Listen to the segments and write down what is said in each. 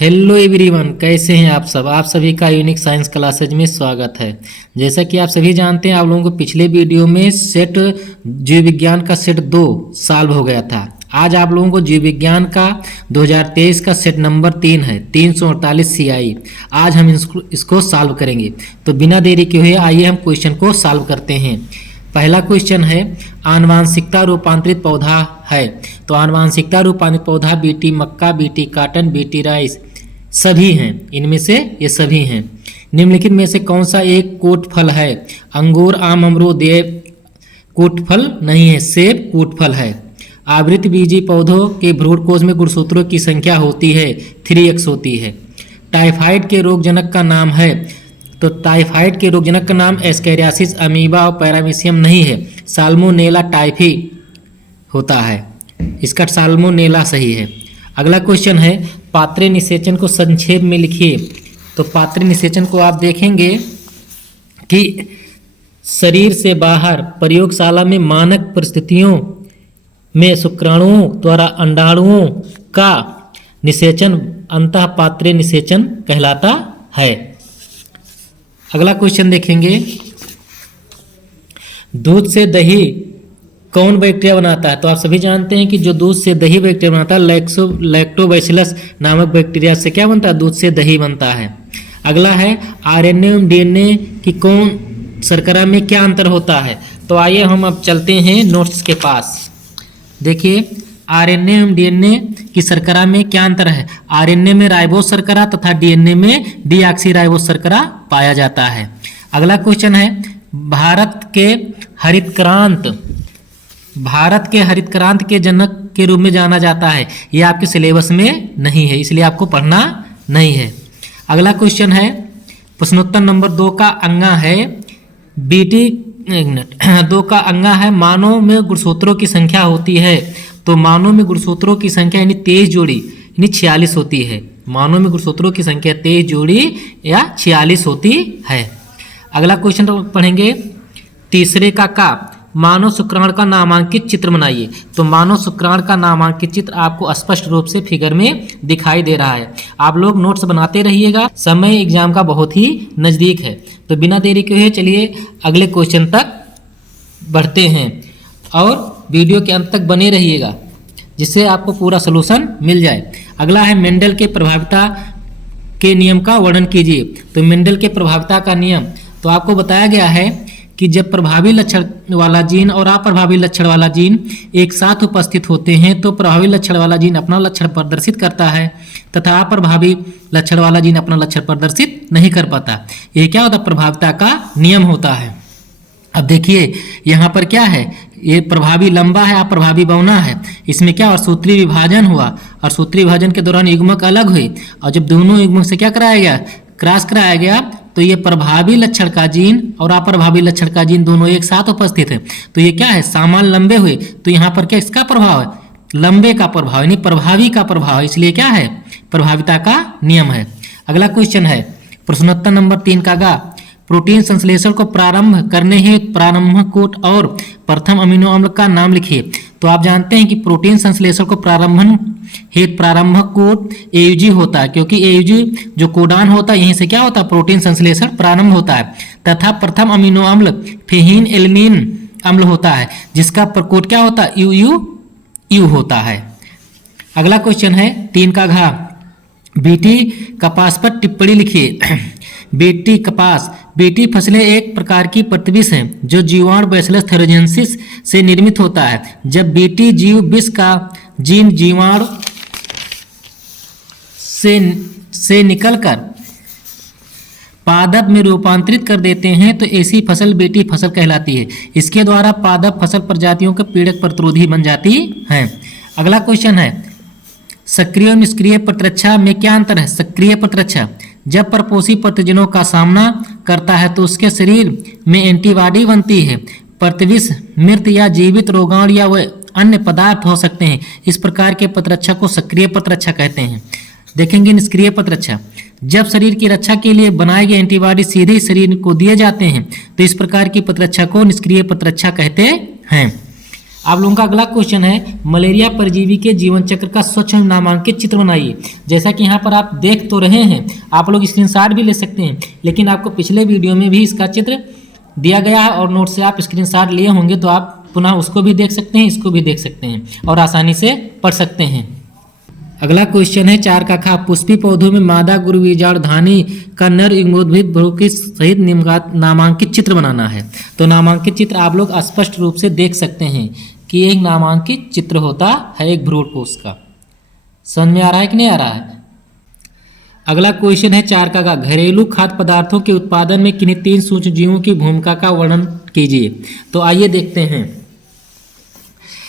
Hello everyone, कैसे हैं आप सब। आप सभी का यूनिक साइंस क्लासेज में स्वागत है। जैसा कि आप सभी जानते हैं, आप लोगों को पिछले वीडियो में सेट जीव विज्ञान का सेट 2 सॉल्व हो गया था। आज आप लोगों को जीव विज्ञान का 2023 का सेट नंबर 3 है 348 CI। आज हम इसको सॉल्व करेंगे। तो बिना देरी के हुए आइए हम क्वेश्चन को सॉल्व करते हैं। पहला क्वेश्चन है, आनुवांशिकता रूपांतरित पौधा है। तो आनुवांशिकता रूपांतरित पौधा बीटी मक्का, बीटी काटन, बीटी राइस सभी हैं। इनमें से ये सभी हैं। निम्नलिखित में से कौन सा एक कोट फल है? अंगूर, आम, अमरूद ये कोट फल नहीं है, सेब कोट फल है। आवृत बीजी पौधों के भ्रूणकोश में गुणसूत्रों की संख्या होती है 3x होती है। टाइफाइड के रोगजनक का नाम है। तो टाइफाइड के रोगजनक का नाम एस्केरियासिस, अमीबा और पैरामीशियम नहीं है, साल्मोनेला टाइफी होता है। इसका साल्मोनेला सही है। अगला क्वेश्चन है, पात्रे निषेचन को संक्षेप में लिखिए। तो पात्रे निषेचन को आप देखेंगे कि शरीर से बाहर प्रयोगशाला में मानक परिस्थितियों में शुक्राणुओं द्वारा अंडाणुओं का निषेचन अंतः पात्रे निषेचन कहलाता है। अगला क्वेश्चन देखेंगे, दूध से दही कौन बैक्टीरिया बनाता है? तो आप सभी जानते हैं कि जो दूध से दही बैक्टीरिया बनाता है लैक्टोबैसिलस नामक बैक्टीरिया से क्या बनता है? दूध से दही बनता है। अगला है, आरएनए एवं डीएनए की कौन शर्करा में क्या अंतर होता है? तो आइए हम अब चलते हैं नोट्स के पास। देखिए, आरएनए एवं डीएनए की शर्करा में क्या अंतर है? आरएनए में राइबोस शर्करा तथा डीएनए में डीऑक्सीराइबोस शर्करा पाया जाता है। अगला क्वेश्चन है, भारत के हरित क्रांति के जनक के रूप में जाना जाता है। यह आपके सिलेबस में नहीं है, इसलिए आपको पढ़ना नहीं है। अगला क्वेश्चन है, प्रश्नोत्तर नंबर 2 का अंगा है बीटी 2 का अंगा है, मानव में गुणसूत्रों की संख्या होती है। तो मानव में गुणसूत्रों की संख्या यानी 23 जोड़ी यानी 46 होती है। मानव में गुणसूत्रों की संख्या 23 जोड़ी या 46 होती है। अगला क्वेश्चन पढ़ेंगे, तीसरे का मानव शुक्राणु का नामांकित चित्र बनाइए। तो मानव शुक्राणु का नामांकित चित्र आपको स्पष्ट रूप से फिगर में दिखाई दे रहा है। आप लोग नोट्स बनाते रहिएगा, समय एग्जाम का बहुत ही नज़दीक है। तो बिना देरी के हुए चलिए अगले क्वेश्चन तक बढ़ते हैं और वीडियो के अंत तक बने रहिएगा, जिससे आपको पूरा सलूशन मिल जाए। अगला है, मेंडल के प्रभाविता के नियम का वर्णन कीजिए। तो मेंडल के प्रभाविता का नियम, तो आपको बताया गया है कि जब प्रभावी लक्षण वाला जीन और अप्रभावी लक्षण वाला जीन एक साथ उपस्थित होते हैं तो प्रभावी लक्षण वाला जीन अपना लक्षण प्रदर्शित करता है तथा अप्रभावी लक्षण वाला जीन अपना लक्षण प्रदर्शित नहीं कर पाता। ये क्या होता है? प्रभाविता का नियम होता है। अब देखिए यहाँ पर क्या है, ये प्रभावी लंबा है, अप्रभावी बौना है। इसमें क्या और सूत्री विभाजन हुआ और सूत्री विभाजन के दौरान युग्मक अलग हुए और जब दोनों युग्मक से क्या कराया गया, क्रॉस कराया गया, तो ये प्रभावी लक्षण का जीन और अप्रभावी लक्षण का जीन दोनों एक साथ उपस्थित है। तो ये क्या है, सामान लंबे हुए। तो यहाँ पर क्या इसका प्रभाव है? लंबे का प्रभाव यानी प्रभावी का प्रभाव, इसलिए क्या है, प्रभाविता का नियम है। अगला क्वेश्चन है, प्रश्नोत्तर नंबर 3 का प्रोटीन संश्लेषण को प्रारंभ करने हेतु प्रारंभक कोट और प्रथम अमीनो अम्ल का नाम लिखिए। तो आप जानते हैं कि प्रोटीन संश्लेषण को प्रारंभन हेतु प्रारंभक कोट AUG होता है, क्योंकि AUG जो कोडान होता है यहीं से क्या होता है, प्रोटीन संश्लेषण प्रारंभ होता है। तथा प्रथम अमीनो अम्ल फेहीन एलनिन अम्ल होता है, जिसका कोड क्या होता है, UU होता है। अगला क्वेश्चन है 3 का घ, बीटी कपास पर टिप्पणी लिखिए। बीटी कपास, बीटी फसलें एक प्रकार की प्रतिविष हैं जो जीवाणु बैसिलस थेरोजेनेसिस से निर्मित होता है। जब बीटी जीव विष का जीन जीवाणु से निकलकर पादप में रूपांतरित कर देते हैं तो ऐसी फसल बीटी फसल कहलाती है। इसके द्वारा पादप फसल प्रजातियों के पीड़क प्रतिरोधी बन जाती हैं। अगला क्वेश्चन है, सक्रिय और निष्क्रिय प्रतिरक्षा में क्या अंतर है? सक्रिय प्रतिरक्षा, जब परपोषी प्रतिजनों का सामना करता है तो उसके शरीर में एंटीबॉडी बनती है। प्रतिविष मृत या जीवित रोगाणु या वह अन्य पदार्थ हो सकते हैं। इस प्रकार के प्रतिरक्षा को सक्रिय प्रतिरक्षा कहते हैं। देखेंगे निष्क्रिय प्रतिरक्षा, जब शरीर की रक्षा के लिए बनाए गए एंटीबॉडी सीधे शरीर को दिए जाते हैं तो इस प्रकार की प्रतिरक्षा को निष्क्रिय प्रतिरक्षा कहते हैं। आप लोगों का अगला क्वेश्चन है मलेरिया परजीवी के जीवन चक्र का स्वच्छ नामांकित चित्र बनाइए। जैसा कि यहाँ पर आप देख तो रहे हैं, आप लोग स्क्रीनशॉट भी ले सकते हैं, लेकिन आपको पिछले वीडियो में भी इसका चित्र दिया गया है और नोट से आप स्क्रीनशॉट लिए होंगे, तो आप पुनः उसको भी देख सकते हैं, इसको भी देख सकते हैं और आसानी से पढ़ सकते हैं। अगला क्वेश्चन है 4 का खा, पुष्पी पौधों में मादा गुरुबीजाणुधानी का नर युग्मोद्भिद भ्रूण के सहित नामांकित चित्र बनाना है। तो नामांकित चित्र आप लोग स्पष्ट रूप से देख सकते हैं कि एक नामांकित चित्र होता है एक भ्रूण कोष का। समझ में आ रहा है कि नहीं आ रहा है? अगला क्वेश्चन है 4 का घरेलू खाद्य पदार्थों के उत्पादन में किन्हीं 3 सूक्ष्म जीवों की भूमिका का वर्णन कीजिए। तो आइए देखते हैं।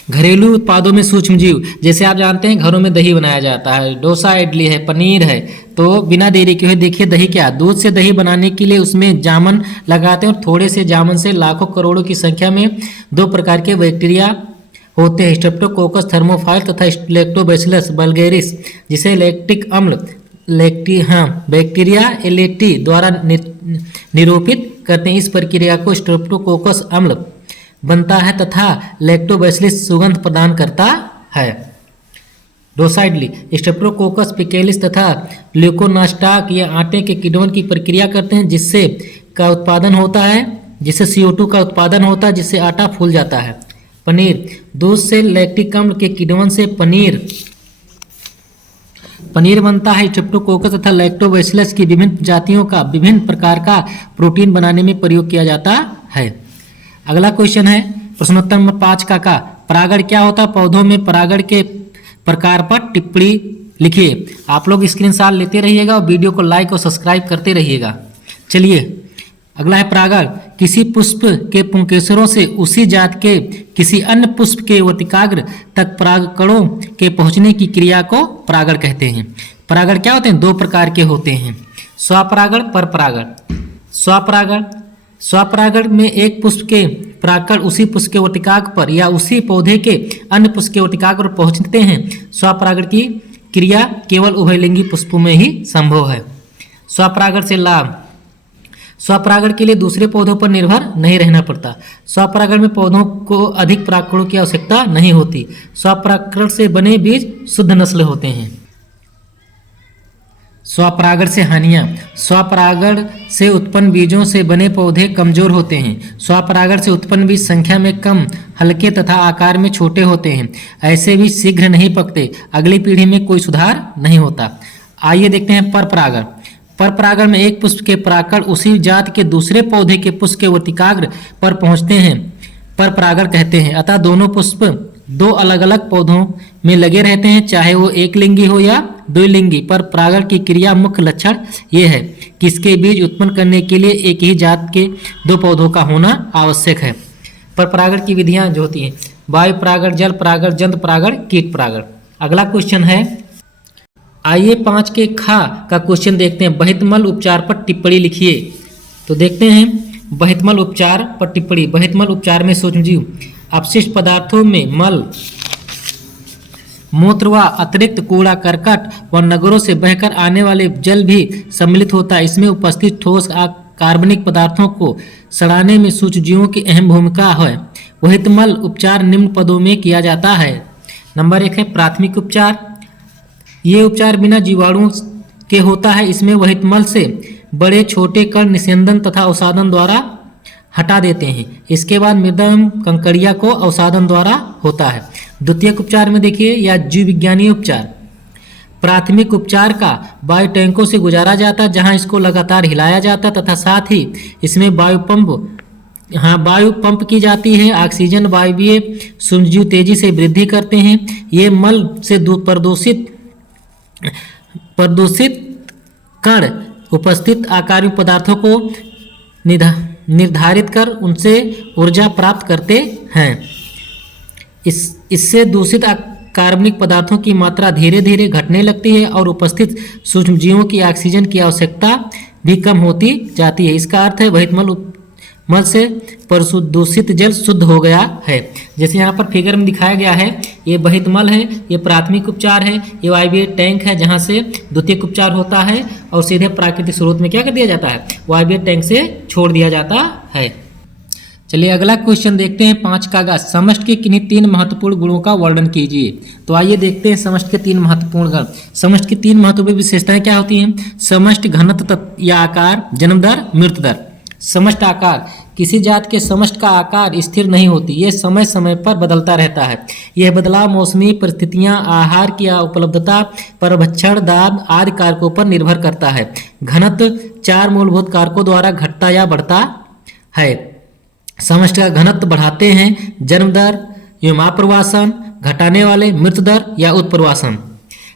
घरेलू उत्पादों में सूक्ष्म जीव, जैसे आप जानते हैं घरों में दही बनाया जाता है, डोसा इडली है, पनीर है, तो बिना देरी के हुए देखिए दही क्या, दूध से दही बनाने के लिए उसमें जामन लगाते हैं और थोड़े से जामन से लाखों करोड़ों की संख्या में 2 प्रकार के बैक्टीरिया होते हैं, स्ट्रेप्टोकोकस थर्मोफाइल तथा लैक्टोबैसिलस बल्गेरिस, जिसे लैक्टिक अम्ल बैक्टीरिया एलेटी द्वारा निरूपित करते हैं। इस प्रक्रिया को स्ट्रेप्टोकोकस अम्ल बनता है तथा लैक्टोबैसिलस सुगंध प्रदान करता है। डोसा इडली, स्ट्रेप्टोकोकस पिकेलिस तथा ल्यूकोनास्टाक ये आटे के किण्वन की प्रक्रिया करते हैं जिससे का उत्पादन होता है, जिससे CO2 का उत्पादन होता है, जिससे आटा फूल जाता है। पनीर, दूध से लैक्टिक अम्ल के किण्वन से पनीर बनता है। स्ट्रेप्टोकोकस तथा लैक्टोबैसिलस की विभिन्न जातियों का विभिन्न प्रकार का प्रोटीन बनाने में प्रयोग किया जाता है। अगला क्वेश्चन है प्रश्नोत्तर नंबर 5 का परागण क्या होता है? पौधों में परागण के प्रकार पर टिप्पणी लिखिए। आप लोग स्क्रीनशॉट लेते रहिएगा और वीडियो को लाइक और सब्सक्राइब करते रहिएगा। चलिए अगला है परागण, किसी पुष्प के पुंकेसरों से उसी जात के किसी अन्य पुष्प के वर्तिकाग्र तक परागकणों के पहुंचने की क्रिया को परागण कहते हैं। परागण क्या होते हैं? 2 प्रकार के होते हैं, स्वपरागण, परपरागण। स्वपरागण में एक पुष्प के परागकण उसी पुष्प के वर्तिकाग्र पर या उसी पौधे के अन्य पुष्प के वर्तिकाग्र पर पहुंचते हैं। स्वपरागण की क्रिया केवल उभयलिंगी पुष्पों में ही संभव है। स्वपरागण से लाभ, स्वपरागण के लिए दूसरे पौधों पर निर्भर नहीं रहना पड़ता। स्वपरागण में पौधों को अधिक परागकणों की आवश्यकता नहीं होती। स्वपरागण से बने बीज शुद्ध नस्ल होते हैं। स्वपरागण से हानियां, स्वपरागण से उत्पन्न बीजों से बने पौधे कमजोर होते हैं। स्वपरागण से उत्पन्न बीज संख्या में कम, हल्के तथा आकार में छोटे होते हैं। ऐसे बीज शीघ्र नहीं पकते, अगली पीढ़ी में कोई सुधार नहीं होता। आइए देखते हैं परपरागण। परपरागण में एक पुष्प के परागकण उसी जात के दूसरे पौधे के पुष्प के वर्तिकाग्र पर पहुंचते हैं, परपरागण कहते हैं। अतः दोनों पुष्प 2 अलग अलग पौधों में लगे रहते हैं, चाहे वो एक लिंगी हो या द्विलिंगी। पर परागण की क्रिया मुख्य लक्षण ये है कि इसके बीज उत्पन्न करने के लिए एक ही जात के 2 पौधों का होना आवश्यक है। पर परागण की विधियां जो होती हैं, वायु परागण, जल परागण, जंतु परागण, कीट परागण। अगला क्वेश्चन है, आइए 5 के खा का क्वेश्चन देखते हैं। बहितमल उपचार पर टिप्पणी लिखिए। तो देखते हैं बहितमल उपचार पर टिप्पणी। बहितमल उपचार में सूक्ष्मजीव अपशिष्ट पदार्थों में मल, मूत्र व अतिरिक्त कूड़ा करकट व नगरों से बहकर आने वाले जल भी सम्मिलित होता है। इसमें उपस्थित ठोस कार्बनिक पदार्थों को सड़ाने में सूक्ष्मजीवों की अहम भूमिका है। बहितमल उपचार निम्न पदों में किया जाता है। नंबर 1 है प्राथमिक उपचार। ये उपचार बिना जीवाणुओं के होता है। इसमें बहितमल से बड़े छोटे कण निस्यंदन तथा अवसादन द्वारा हटा देते हैं। इसके बाद मृदा एवं कंकड़िया को अवसादन द्वारा होता है। द्वितीयक उपचार में देखिए या जीव विज्ञानीय उपचार। प्राथमिक उपचार का वायु टैंकों से गुजारा जाता है, जहां इसको लगातार हिलाया जाता है तथा साथ ही इसमें वायु पंप की जाती है। ऑक्सीजन वायवीय सूक्ष्मजीव तेजी से वृद्धि करते हैं। ये मल से प्रदूषित कण उपस्थित आकारीय पदार्थों को निर्धारित कर उनसे ऊर्जा प्राप्त करते हैं। इससे दूषित कार्बनिक पदार्थों की मात्रा धीरे धीरे घटने लगती है और उपस्थित सूक्ष्मजीवों की ऑक्सीजन की आवश्यकता भी कम होती जाती है। इसका अर्थ है बहितमल मल से प्रदूषित जल शुद्ध हो गया है। जैसे यहाँ पर फिगर में दिखाया गया है, ये बहितमल है, ये प्राथमिक उपचार है, ये वायवीय टैंक है जहाँ से द्वितीयक उपचार होता है और सीधे प्राकृतिक स्रोत में क्या कर दिया जाता है, वायवीय टैंक से छोड़ दिया जाता है। चलिए अगला क्वेश्चन देखते हैं 5 का गा। समष्टि के किन्हीं 3 महत्वपूर्ण गुणों का वर्णन कीजिए। तो आइए देखते हैं समष्टि के 3 महत्वपूर्ण गुण। समष्टि की 3 महत्वपूर्ण विशेषताएं क्या होती हैं? समष्टि घनत्व या आकार, जन्म दर, मृत्यु दर। समष्टि आकार, किसी जात के समष्टि का आकार स्थिर नहीं होती, यह समय समय पर बदलता रहता है। यह बदलाव मौसमी परिस्थितियां, आहार की उपलब्धता, परभक्षण, दाब आदि कारकों पर निर्भर करता है। घनत्व 4 मूलभूत कारकों द्वारा घटता या बढ़ता है। समष्टि का घनत्व बढ़ाते हैं जन्म दर एवं आप्रवासन, घटाने वाले मृत्यु दर या उत्प्रवासन।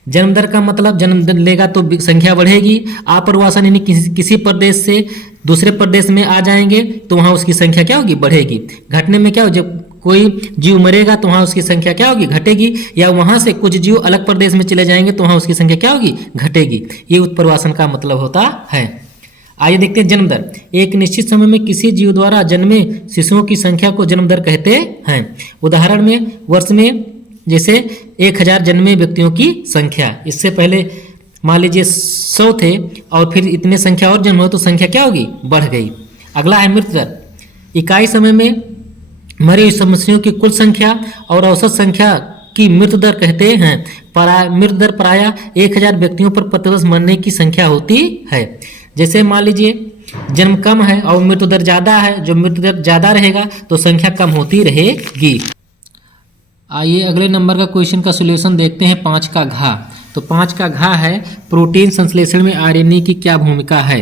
जन्म दर का मतलब जन्म लेगा तो संख्या बढ़ेगी। आप्रवासन यानी किसी प्रदेश से दूसरे प्रदेश में आ जाएंगे तो वहाँ उसकी संख्या क्या होगी? बढ़ेगी। घटने में क्या हो, जब कोई जीव मरेगा तो वहाँ उसकी संख्या क्या होगी? घटेगी। या वहाँ से कुछ जीव अलग प्रदेश में चले जाएंगे तो वहाँ उसकी संख्या क्या होगी? घटेगी। ये उत्प्रवासन का मतलब होता है। आइए देखते हैं जन्म दर। एक निश्चित समय में किसी जीव द्वारा जन्मे शिशुओं की संख्या को जन्म दर कहते हैं। उदाहरण में वर्ष में जैसे 1000 जन्मे व्यक्तियों की संख्या, इससे पहले मान लीजिए 100 थे और फिर इतने संख्या और जन्म हो तो संख्या क्या होगी? बढ़ गई। अगला है मृत्यु दर। इकाई समय में मरे हुए मनुष्यों की कुल संख्या और औसत संख्या की मृत्यु दर कहते हैं। मृत्यु दर प्रायः 1000 व्यक्तियों पर प्रतिवर्ष मरने की संख्या होती है। जैसे मान लीजिए जन्म कम है और मृत्यु दर ज़्यादा है, जो मृत्यु दर ज़्यादा रहेगा तो संख्या कम होती रहेगी। आइए अगले नंबर का क्वेश्चन का सॉल्यूशन देखते हैं 5 का घा। तो 5 का घा है प्रोटीन संश्लेषण में आरएनए की क्या भूमिका है?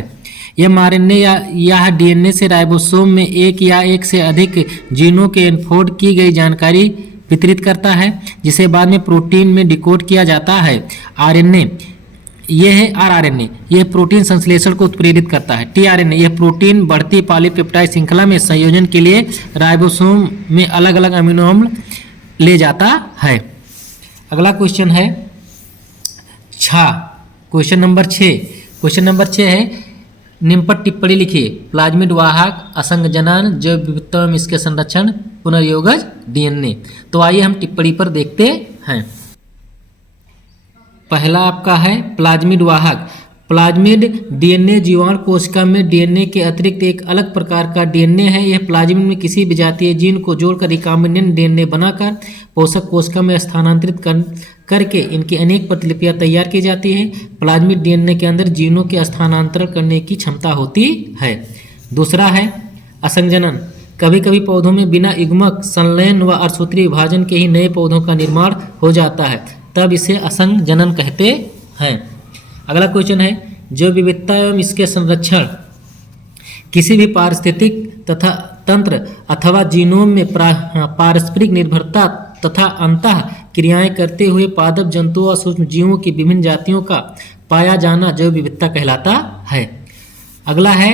यह आरएनए या डीएनए से राइबोसोम में एक या एक से अधिक जीनों के एन्कोड की गई जानकारी वितरित करता है, जिसे बाद में प्रोटीन में डिकोड किया जाता है। आरएनए यह है आरआरएनए, यह प्रोटीन संश्लेषण को उत्प्रेरित करता है। टीआरएनए यह प्रोटीन बढ़ती पॉलीपेप्टाइड श्रृंखला में संयोजन के लिए राइबोसोम में अलग अलग अमीनो अम्ल ले जाता है। अगला क्वेश्चन है क्वेश्चन नंबर 6। क्वेश्चन नंबर 6 है निम्न पर टिप्पणी लिखिए। प्लाज्मिड वाहक, असंग जनन, जैव विविधता एवं इसके संरक्षण, पुनर्योगज, डीएनए। तो आइए हम टिप्पणी पर देखते हैं। पहला आपका है प्लाज्मिड वाहक। प्लाज्मिड डीएनए जीवाणु कोशिका में डीएनए के अतिरिक्त एक अलग प्रकार का डीएनए है। यह प्लाज्मिड में किसी विजातीय जीन को जोड़कर रिकॉम्बिनेंट डीएनए बनाकर पोषक कोशिका में स्थानांतरित करके इनकी अनेक प्रतिलिपियां तैयार की जाती है। प्लाज्मिड डीएनए के अंदर जीनों के स्थानांतरण करने की क्षमता होती है। दूसरा है असंजनन। कभी कभी पौधों में बिना युग्मक, संलयन व अर्धसूत्रीय विभाजन के ही नए पौधों का निर्माण हो जाता है, तब इसे असंग जनन कहते हैं। अगला क्वेश्चन है जैव विविधता एवं इसके संरक्षण। किसी भी पारिस्थितिक तथा तंत्र अथवा जीनोम में पारस्परिक निर्भरता तथा अंतः क्रियाएं करते हुए पादप जंतुओं और सूक्ष्म जीवों की विभिन्न जातियों का पाया जाना जैव विविधता कहलाता है। अगला है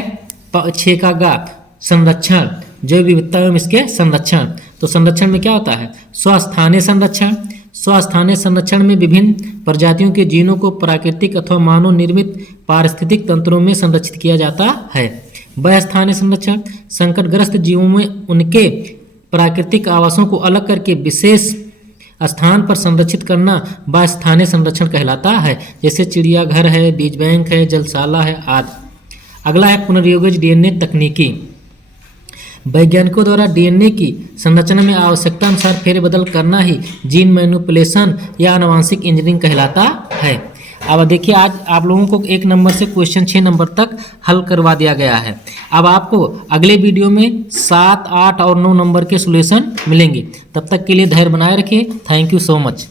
6 का गा संरक्षण। जैव विविधता एवं इसके संरक्षण। तो संरक्षण में क्या होता है? स्वस्थानीय संरक्षण। स्वस्थानीय संरक्षण में विभिन्न प्रजातियों के जीनों को प्राकृतिक अथवा मानव निर्मित पारिस्थितिक तंत्रों में संरक्षित किया जाता है। बहुस्थानीय संरक्षण। संकटग्रस्त जीवों में उनके प्राकृतिक आवासों को अलग करके विशेष स्थान पर संरक्षित करना बहुस्थानीय संरक्षण कहलाता है, जैसे चिड़ियाघर है, बीज बैंक है, जलशाला है आदि। अगला है पुनर्योगज डीएनए तकनीकी। वैज्ञानिकों द्वारा डीएनए की संरचना में आवश्यकता अनुसार फेरबदल करना ही जीन मैनिपुलेशन या आनुवांशिक इंजीनियरिंग कहलाता है। अब देखिए आज आप लोगों को 1 नंबर से क्वेश्चन 6 नंबर तक हल करवा दिया गया है। अब आपको अगले वीडियो में 7, 8 और 9 नंबर के सॉल्यूशन मिलेंगे। तब तक के लिए धैर्य बनाए रखिए। Thank you so much.